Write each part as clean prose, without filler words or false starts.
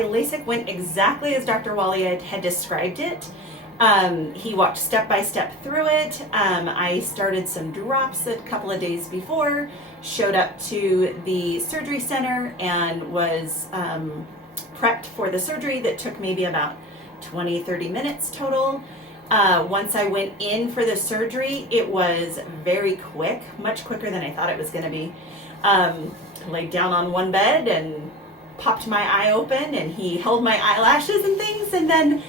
LASIK went exactly as Dr. Walia had described it. He walked step by step through it. I started some drops a couple of days before, showed up to the surgery center and was prepped for the surgery that took maybe about 20-30 minutes total. Once I went in for the surgery, it was very quick, much quicker than I thought it was going to be. Laid down on one bed and popped my eye open, and he held my eyelashes and things, and then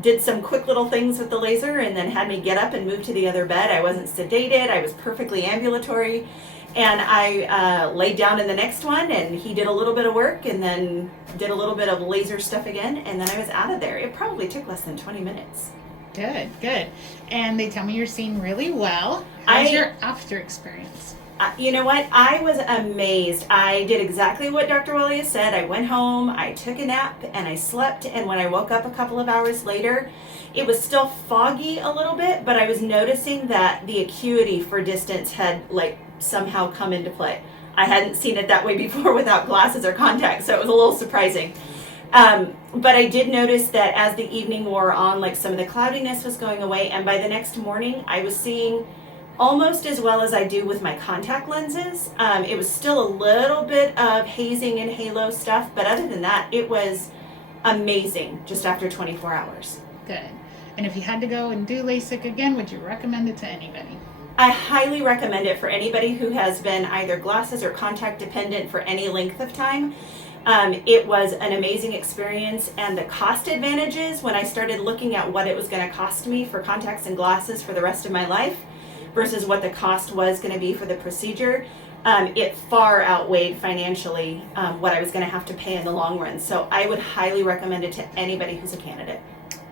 did some quick little things with the laser, and then had me get up and move to the other bed. I wasn't sedated. I was perfectly ambulatory. And I laid down in the next one, and he did a little bit of work and then did a little bit of laser stuff again, and then I was out of there. It probably took less than 20 minutes. Good, good. And they tell me you're seeing really well. How's your after experience? You know what? I was amazed. I did exactly what Dr. Walia said. I went home, I took a nap, and I slept. And when I woke up a couple of hours later, it was still foggy a little bit, but I was noticing that the acuity for distance had somehow come into play. I hadn't seen it that way before without glasses or contacts, so it was a little surprising. But I did notice that as the evening wore on, some of the cloudiness was going away, and by the next morning, I was seeing almost as well as I do with my contact lenses. It was still a little bit of hazing and halo stuff, but other than that, it was amazing just after 24 hours. Good. And if you had to go and do LASIK again, would you recommend it to anybody? I highly recommend it for anybody who has been either glasses or contact dependent for any length of time. It was an amazing experience, and the cost advantages when I started looking at what it was going to cost me for contacts and glasses for the rest of my life versus what the cost was going to be for the procedure, it far outweighed financially what I was going to have to pay in the long run. So I would highly recommend it to anybody who's a candidate.